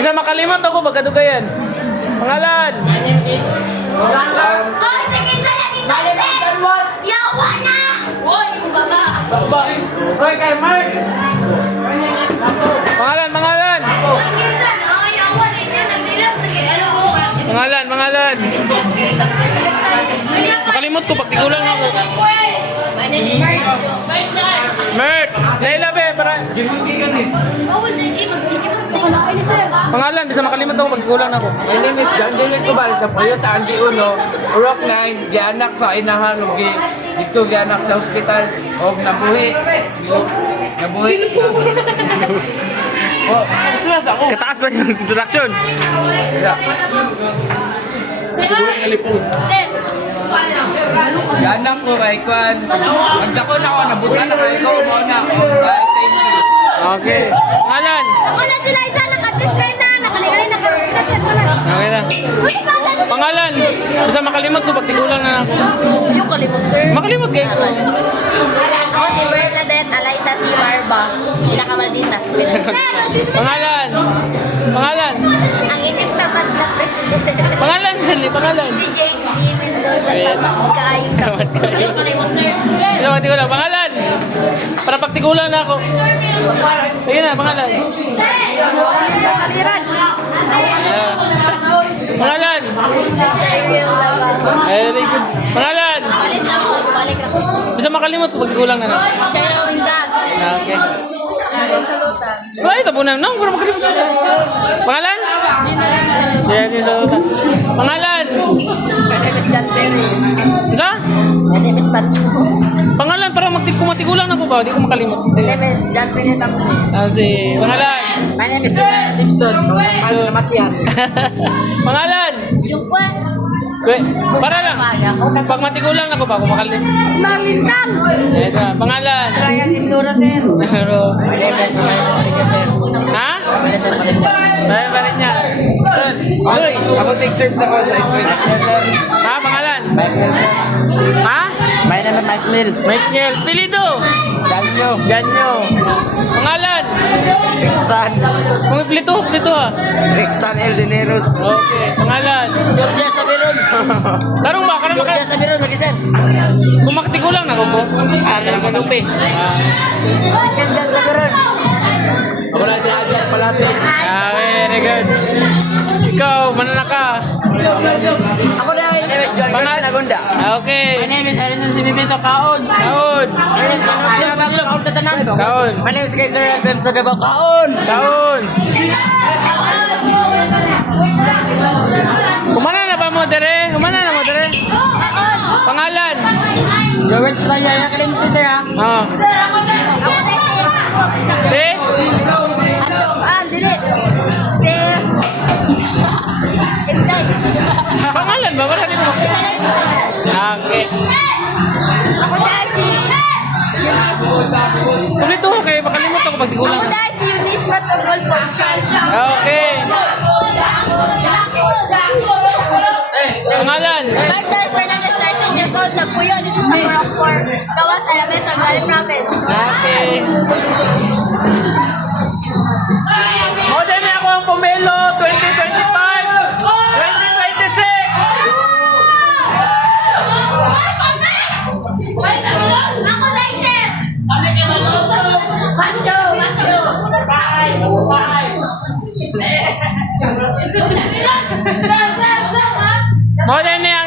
Isa makalimot ako, bagkadugayan. Pangalan. Roy kay Mark. Pangalan. Makalimot ko, pagtigulang ako. Mert, Laila be, para. Pangalan, di sa makalimot ako, pagtigulang ako. My name is John David Cubal sa Puyo sa Angie Uno, Rock 9, gianak sa inahan ug dito gianak sa ospital og nabuhi. Oh, stress ako. Kataas ba yung introduction? Gianak ko kay Kwan. Magdako na ako, nabutan na kay ko mo na. Thank you. Okay. Pangalan. Ako na sila isa, naka-discard na, nakalagay na kami, na-set ko na. Okay lang. Pangalan. Basta makalimot ko, pagtigulang na ako. Yung kalimot, sir. Makalimot kayo ko. Ako si Bernadette Alaysa C. Marba, pinakamaldita. Pangalan. Ang inip tapat na presidente. Pangalan. Si James D. Mendoza, kaayong tapat. Yung kalimot, sir. Ito, pagtigulang. Pangalan. Para pagtigulang na ako. Sige na, pangalan. Kaliran. Pangalan. Very good. Pangalan. Balik ako, balik ako. Basta makalimot ko, pagtigulang na ako. Siya yung windag. Okay. Wala, ito po na. No, para makalimot na. Pangalan? Siya din sa utak. Pangalan? My name is John Perry. Sa? My name is Pacho. Pangalan, para matigulang na ko ba? Hindi ko makalimot. My name is John Perry Tamsi. Si pangalan. My name is Dimson. Pangalan. Yung kwa. Para lang. Pag matigulang na ko ba? Kung makalimot. Malintang. Ito, pangalan. Ryan Indura, sir. Pero, My name is Ryan sir. ha? Dahil pa rin niya. Uy, Ako take search ako sa school. ha? Pangalan? Ha? My name is Mike Mill. Mike Niel. Pilido. Ganyo. Pangalan? Stan. Kung plito ha. Stan El Dineros. Okay. Pangalan? Georgia Sabiron. Karong ba? Sabiron lagi sir. Kung makatigulang na ko po. Ano manupi. Georgia Sabiron. Ako na diyan palati. Very good. Ikaw, manana ka. Ako na my name is John Pangalan? Nagunda. Okay. My name is Harrison Simimento Kaon. Kaon. Kaon. My name is Kaiser FM sa Davao Kaon. Kaon. Kumana na ba mo dere? Pangalan? Robert Straya ya kalimti sir ha. Ah. Si? Dili. Sir. Inside. Pangalan ba? Wala din mo. Okay. Ako dahil si... Kumplito ko kayo. Makalimot ako pagtigulang. Ako dahil si Eunice Matugol po. Okay. Pangalan? Carter Fernandez, 13 years old, nagpuyo dito sa Morocco, Gawas, Alames, Armani Province. Okay. Model niya ako ang Pomelo 2025, 2026. Ako dahil sir! Macho! Model niya